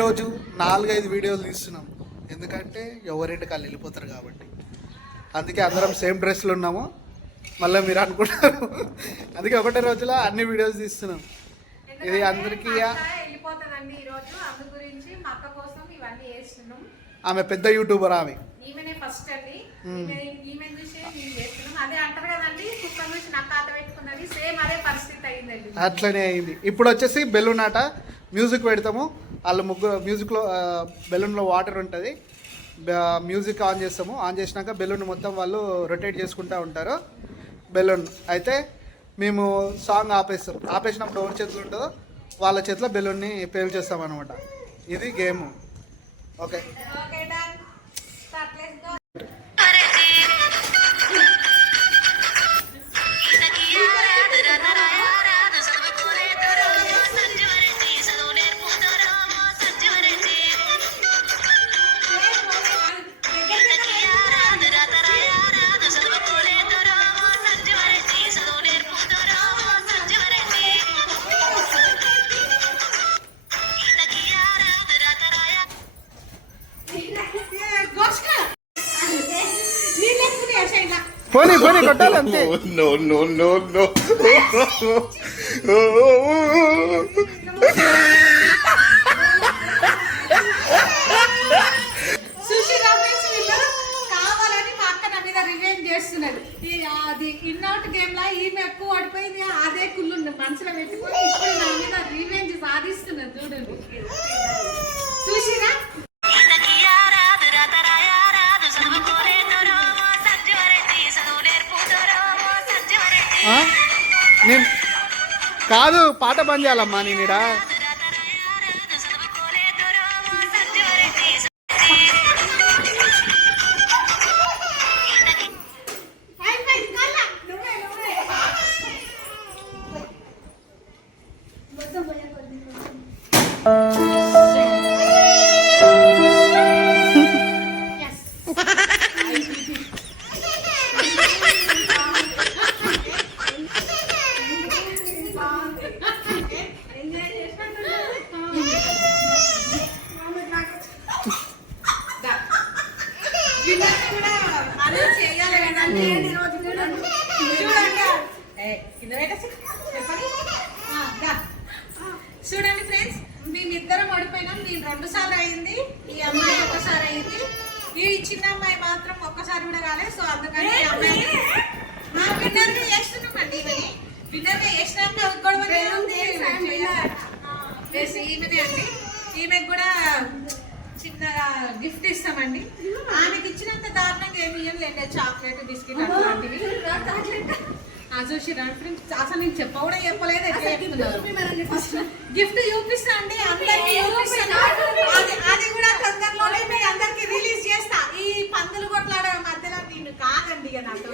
రోజు 4-5 వీడియోలు తీస్తున్నాం, ఎందుకంటే ఎవరింటి కాళ్ళు వెళ్ళిపోతారు కాబట్టి. అందుకే అందరం సేమ్ డ్రెస్లు ఉన్నాము. మళ్ళీ మీరు అనుకుంటారు, అందుకే ఒకటే రోజులో అన్ని వీడియోస్ తీస్తున్నాం. ఇది అందరికీ ఆమె పెద్ద యూట్యూబర్, ఆమె అట్లనే అయింది. ఇప్పుడు వచ్చేసి బెలూన్ ఆట మ్యూజిక్ పెడతాము. వాళ్ళు ముగ్గురు మ్యూజిక్లో బెలూన్లో వాటర్ ఉంటుంది, మ్యూజిక్ ఆన్ చేస్తాము. ఆన్ చేసినాక బెలూన్ మొత్తం వాళ్ళు రొటేట్ చేసుకుంటూ ఉంటారు బెలూన్. అయితే మేము సాంగ్ ఆపేసినప్పుడు ఎవరి చేతిలో ఉంటుందో వాళ్ళ చేతిలో బెలూన్ని పేల్చేస్తాం అనమాట. ఇది గేమ్. ఓకే, పోనీ పోనీ కొట్టాలి అంతే. నో నో నో నో కావాలని మా అక్క నా మీద రివెంజ్ చేస్తున్నది. అది ఇన్అవుట్ గేమ్ లా ఈమె ఎక్కువ పడిపోయింది, అదే కుళ్ళు మనసులో పెట్టుకొని ఇప్పుడు నా మీద రివెంజ్ సాధిస్తున్నది. చూడండి, చూసిరా? నేను కాదు, పాట బంద్ చేయాలమ్మా నేను ఇడా. చూడండి ఫ్రెండ్స్, మేమిద్దరం ఓడిపోయినాం. నేను 2 సార్లు అయింది, ఈ అమ్మాయి ఒకసారి అయింది, ఈ చిన్న అమ్మాయి మాత్రం ఒక్కసారి కూడా కాలేదు. సో అందుకని అమ్మాయి విన్నర్ గా చేస్తున్నామండి. విన్నర్ గా చేసినాక ఈమెనే అండి. ఈమెకు కూడా చిన్నగా గిఫ్ట్ ఇస్తామండి. ఆమెకి ఇచ్చినంత దారుణంగా ఏమి ఇవ్వలేండి, చాక్లెట్ బిస్కెట్ అట్లాంటివి. చూసిరా ఫ్రెండ్స్, అసలు నేను కూడా చెప్పలేదు. గిఫ్ట్ చూపిస్తా అండి, అందరికి చూపిస్తాను. అది కూడా తొందరలోనే మీ అందరికి రిలీజ్ చేస్తా. ఈ పందులు కొట్లాడే మధ్యలో నేను కాదండి ఇక నాతో